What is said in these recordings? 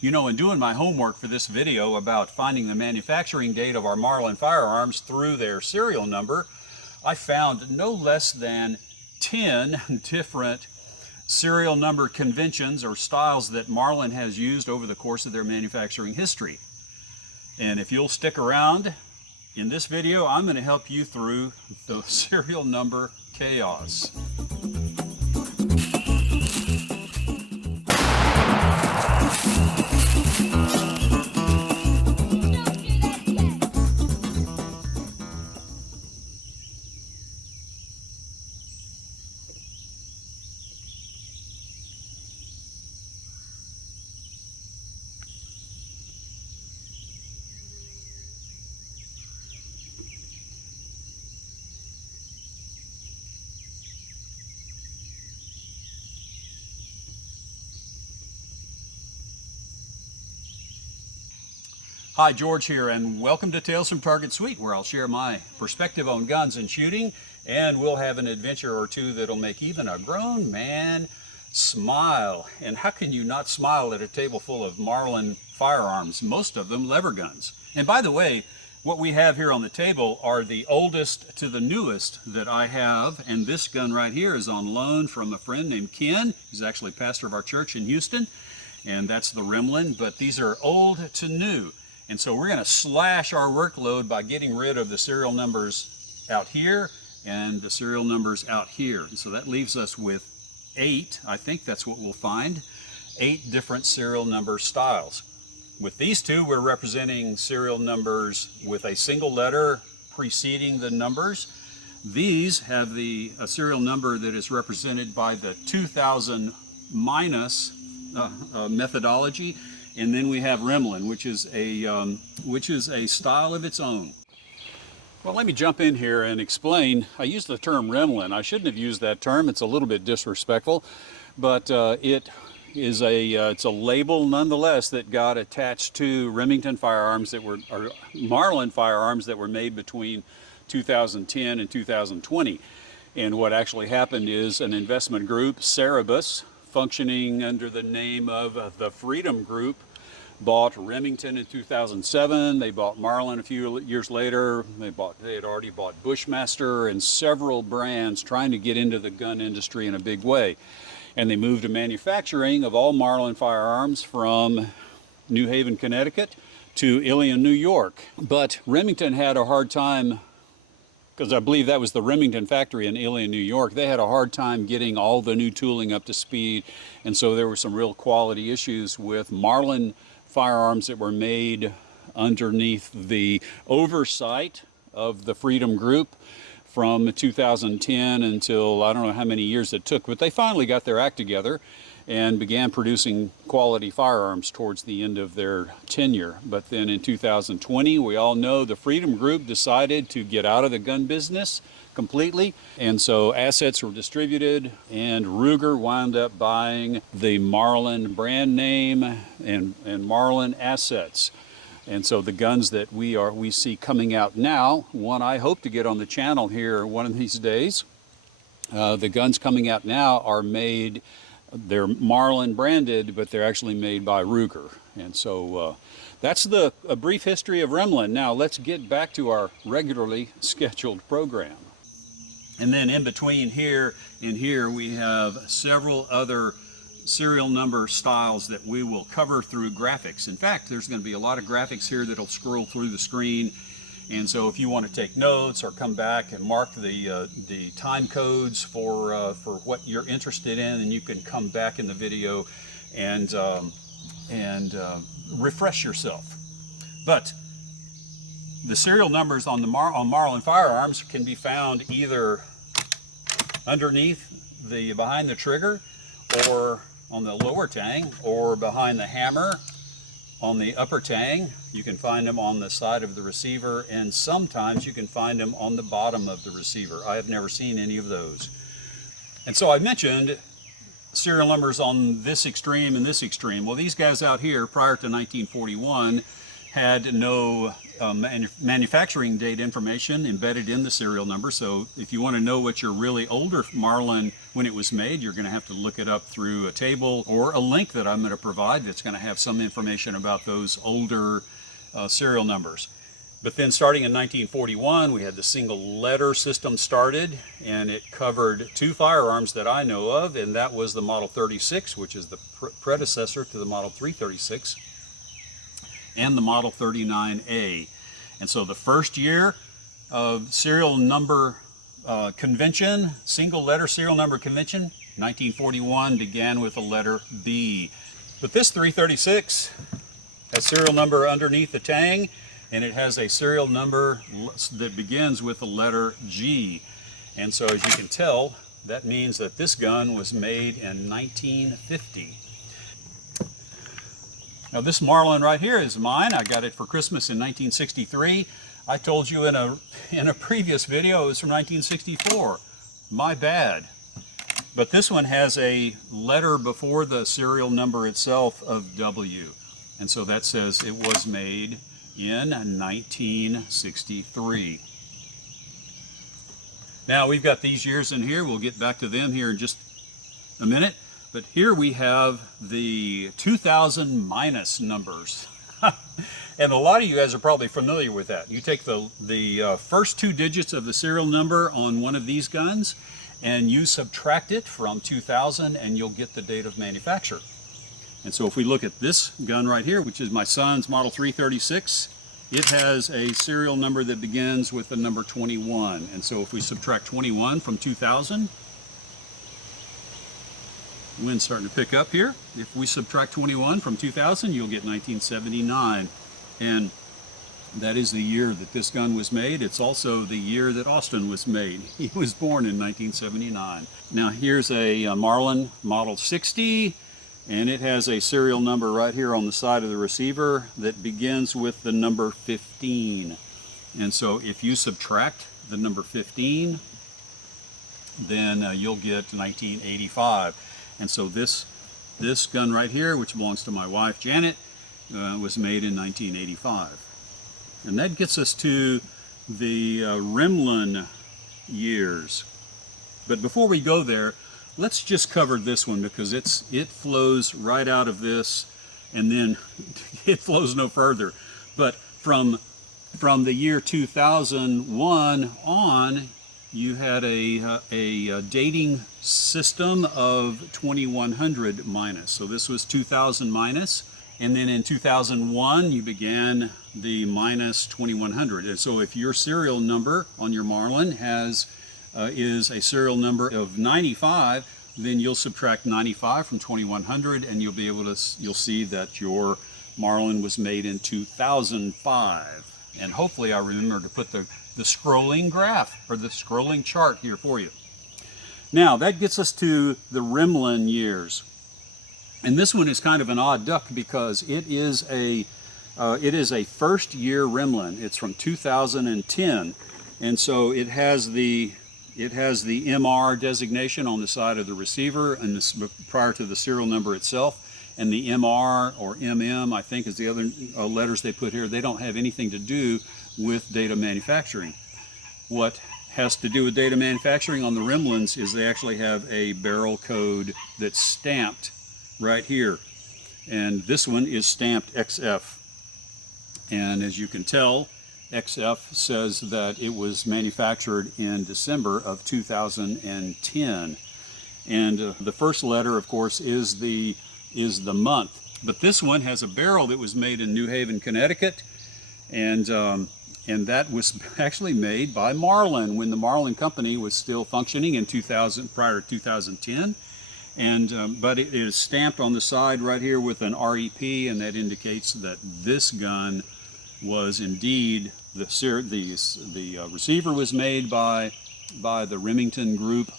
You know, in doing my homework for this video about finding the manufacturing date of our Marlin firearms through their serial number, I found no less than 10 different serial number conventions or styles that Marlin has used over the course of their manufacturing history. And if you'll stick around, in this video, I'm going to help you through the serial number chaos. Hi, George here, and welcome to Tales from Target Suite, where I'll share my perspective on guns and shooting, and we'll have an adventure or two that'll make even a grown man smile. And how can you not smile at a table full of Marlin firearms, most of them lever guns? And by the way, what we have here on the table are the oldest to the newest that I have, and this gun right here is on loan from a friend named Ken. He's actually pastor of our church in Houston, and that's the Remlin, but these are old to new. And so we're going to slash our workload by getting rid of the serial numbers out here and the serial numbers out here. And so that leaves us with 8, I think that's what we'll find, 8 different serial number styles. With these two, we're representing serial numbers with a single letter preceding the numbers. These have a serial number that is represented by the 2000 minus methodology. And then we have Remlin, which is a style of its own. Well, let me jump in here and explain. I use the term Remlin. I shouldn't have used that term. It's a little bit disrespectful, but it's a label nonetheless that got attached to Remington firearms or Marlin firearms that were made between 2010 and 2020. And what actually happened is an investment group, Cerebus, functioning under the name of the Freedom Group, bought Remington in 2007. They bought Marlin a few years later. They had already bought Bushmaster and several brands trying to get into the gun industry in a big way. And they moved to manufacturing of all Marlin firearms from New Haven, Connecticut to Ilion, New York. But Remington had a hard time, because I believe that was the Remington factory in Ilion, New York. They had a hard time getting all the new tooling up to speed. And so there were some real quality issues with Marlin firearms that were made underneath the oversight of the Freedom Group from 2010 until I don't know how many years it took, but they finally got their act together and began producing quality firearms towards the end of their tenure. But then in 2020, we all know the Freedom Group decided to get out of the gun business completely, and so assets were distributed, and Ruger wound up buying the Marlin brand name and Marlin assets. And so the guns that we see coming out now, one I hope to get on the channel here one of these days, the guns coming out now are made, they're Marlin branded, but they're actually made by Ruger. And so that's a brief history of Remlin. Now let's get back to our regularly scheduled program. And then in between here and here, we have several other serial number styles that we will cover through graphics. In fact, there's going to be a lot of graphics here that'll scroll through the screen. And so if you want to take notes or come back and mark the time codes for what you're interested in, and you can come back in the video and refresh yourself. But the serial numbers on Marlin firearms can be found either underneath behind the trigger, or on the lower tang, or behind the hammer on the upper tang. You can find them on the side of the receiver, and sometimes you can find them on the bottom of the receiver. I have never seen any of those. And so I mentioned serial numbers on this extreme and this extreme. Well, these guys out here, prior to 1941, had no manufacturing date information embedded in the serial number. So if you want to know what your really older Marlin, when it was made, you're going to have to look it up through a table or a link that I'm going to provide that's going to have some information about those older serial numbers. But then starting in 1941, we had the single letter system started, and it covered two firearms that I know of, and that was the Model 36, which is the predecessor to the Model 336, and the Model 39A. And so the first year of serial number convention, single letter serial number convention, 1941, began with the letter B. But this 336 has serial number underneath the tang, and it has a serial number that begins with the letter G. And so as you can tell, that means that this gun was made in 1950. Now this Marlin right here is mine. I got it for Christmas in 1963. I told you in a previous video it was from 1964. My bad. But this one has a letter before the serial number itself of W. And so that says it was made in 1963. Now we've got these years in here. We'll get back to them here in just a minute. But here we have the 2000 minus numbers. And a lot of you guys are probably familiar with that. You take the first two digits of the serial number on one of these guns and you subtract it from 2000 and you'll get the date of manufacture. And so if we look at this gun right here, which is my son's Model 336, it has a serial number that begins with the number 21. And so if we subtract 21 from 2000, the wind's starting to pick up here. If we subtract 21 from 2000, you'll get 1979. And that is the year that this gun was made. It's also the year that Austin was made. He was born in 1979. Now here's a Marlin Model 60. And it has a serial number right here on the side of the receiver that begins with the number 15. And so if you subtract the number 15, then you'll get 1985. And so this gun right here, which belongs to my wife Janet, was made in 1985. And that gets us to the Remlin years. But before we go there, let's just cover this one because it flows right out of this, and then it flows no further. But from the year 2001 on, you had a dating system of 2100 minus. So this was 2000 minus, and then in 2001 you began the minus 2100. And so if your serial number on your Marlin is a serial number of 95, then you'll subtract 95 from 2100 and you'll see that your Marlin was made in 2005. And hopefully I remember to put the scrolling graph or the scrolling chart here for you. Now that gets us to the Remlin years. And this one is kind of an odd duck because it is a first year Remlin. It's from 2010. And so it has the MR designation on the side of the receiver and prior to the serial number itself. And the MR or MM, I think, is the other letters they put here. They don't have anything to do with data manufacturing. What has to do with data manufacturing on the Remlins is they actually have a barrel code that's stamped right here. And this one is stamped XF. And as you can tell, XF says that it was manufactured in December of 2010. And the first letter, of course, is the month. But this one has a barrel that was made in New Haven, Connecticut. And that was actually made by Marlin when the Marlin company was still functioning in prior to 2010. But it is stamped on the side right here with an REP, and that indicates that this gun was indeed the receiver was made by the Remington Group,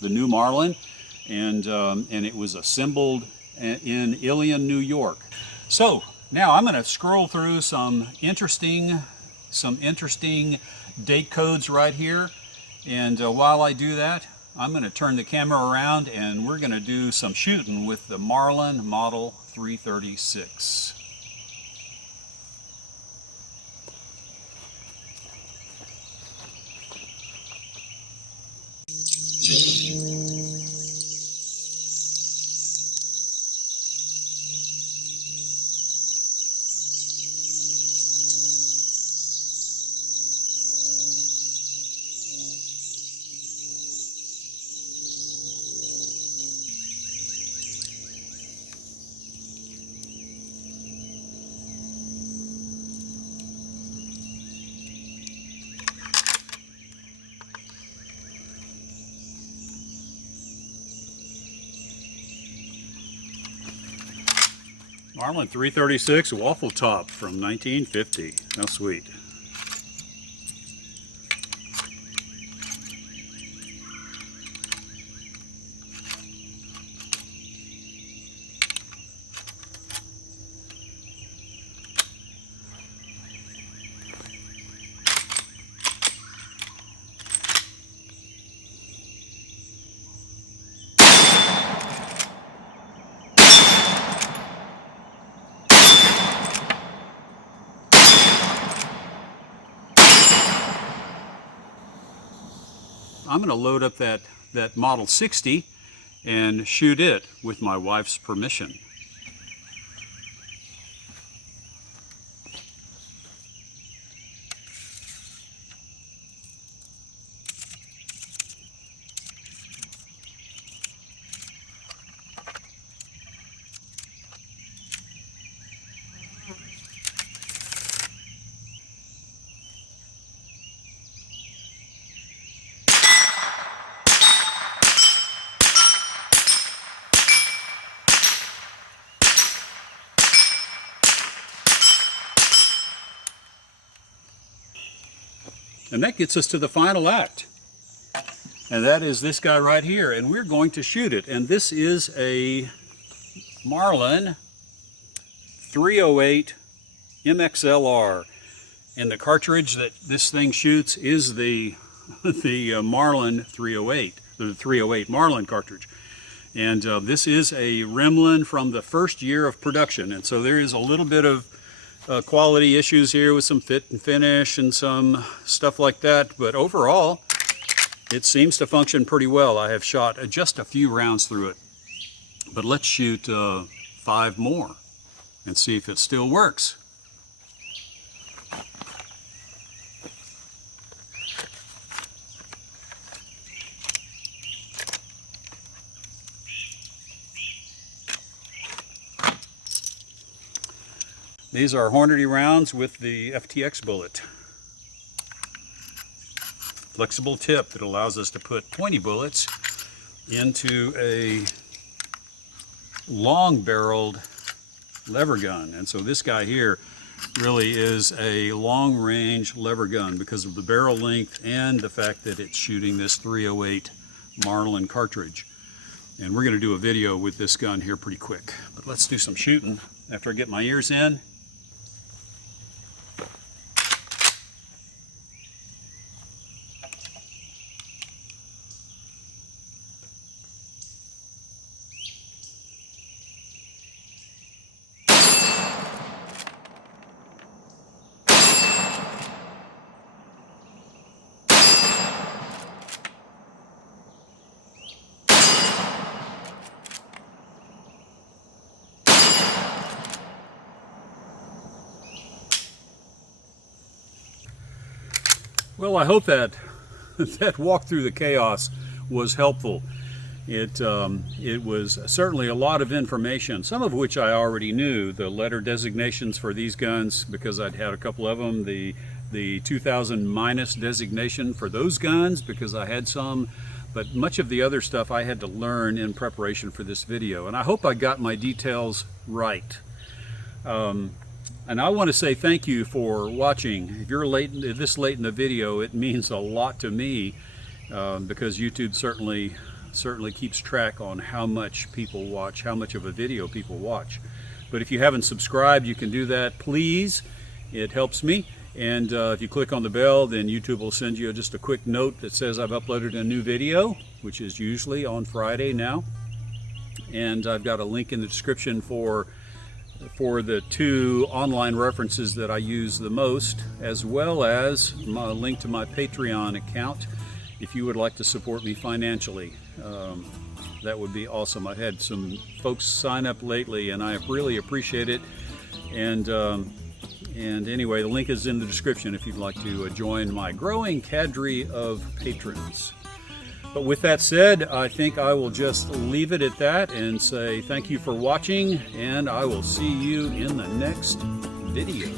the new Marlin, and it was assembled in Ilion, New York. So now I'm going to scroll through some interesting date codes right here, and while I do that, I'm going to turn the camera around and we're going to do some shooting with the Marlin Model 336. Marlin 336 waffle top from 1950. How sweet. I'm going to load up that Model 60 and shoot it with my wife's permission. And that gets us to the final act. And that is this guy right here. And we're going to shoot it. And this is a Marlin 308 MXLR. And the cartridge that this thing shoots is the Marlin 308, the 308 Marlin cartridge. And this is a Remlin from the first year of production. And so there is a little bit of quality issues here with some fit and finish and some stuff like that, but overall it seems to function pretty well. I have shot just a few rounds through it, but let's shoot 5 more and see if it still works. These are Hornady rounds with the FTX bullet. Flexible tip that allows us to put 20 bullets into a long-barreled lever gun. And so this guy here really is a long-range lever gun because of the barrel length and the fact that it's shooting this 308 Marlin cartridge. And we're going to do a video with this gun here pretty quick. But let's do some shooting after I get my ears in. Well, I hope that that walk through the chaos was helpful. It was certainly a lot of information, some of which I already knew. The letter designations for these guns, because I'd had a couple of them. The 2000 minus designation for those guns, because I had some. But much of the other stuff I had to learn in preparation for this video. And I hope I got my details right. And I want to say thank you for watching. If you're this late in the video, it means a lot to me because YouTube certainly keeps track on how much people watch, how much of a video people watch. But if you haven't subscribed, you can do that, please. It helps me. And if you click on the bell, then YouTube will send you just a quick note that says I've uploaded a new video, which is usually on Friday now. And I've got a link in the description for the 2 online references that I use the most, as well as a link to my Patreon account if you would like to support me financially. That would be awesome. I've had some folks sign up lately and I really appreciate it. And anyway, the link is in the description if you'd like to join my growing cadre of patrons. But with that said, I think I will just leave it at that and say thank you for watching, and I will see you in the next video.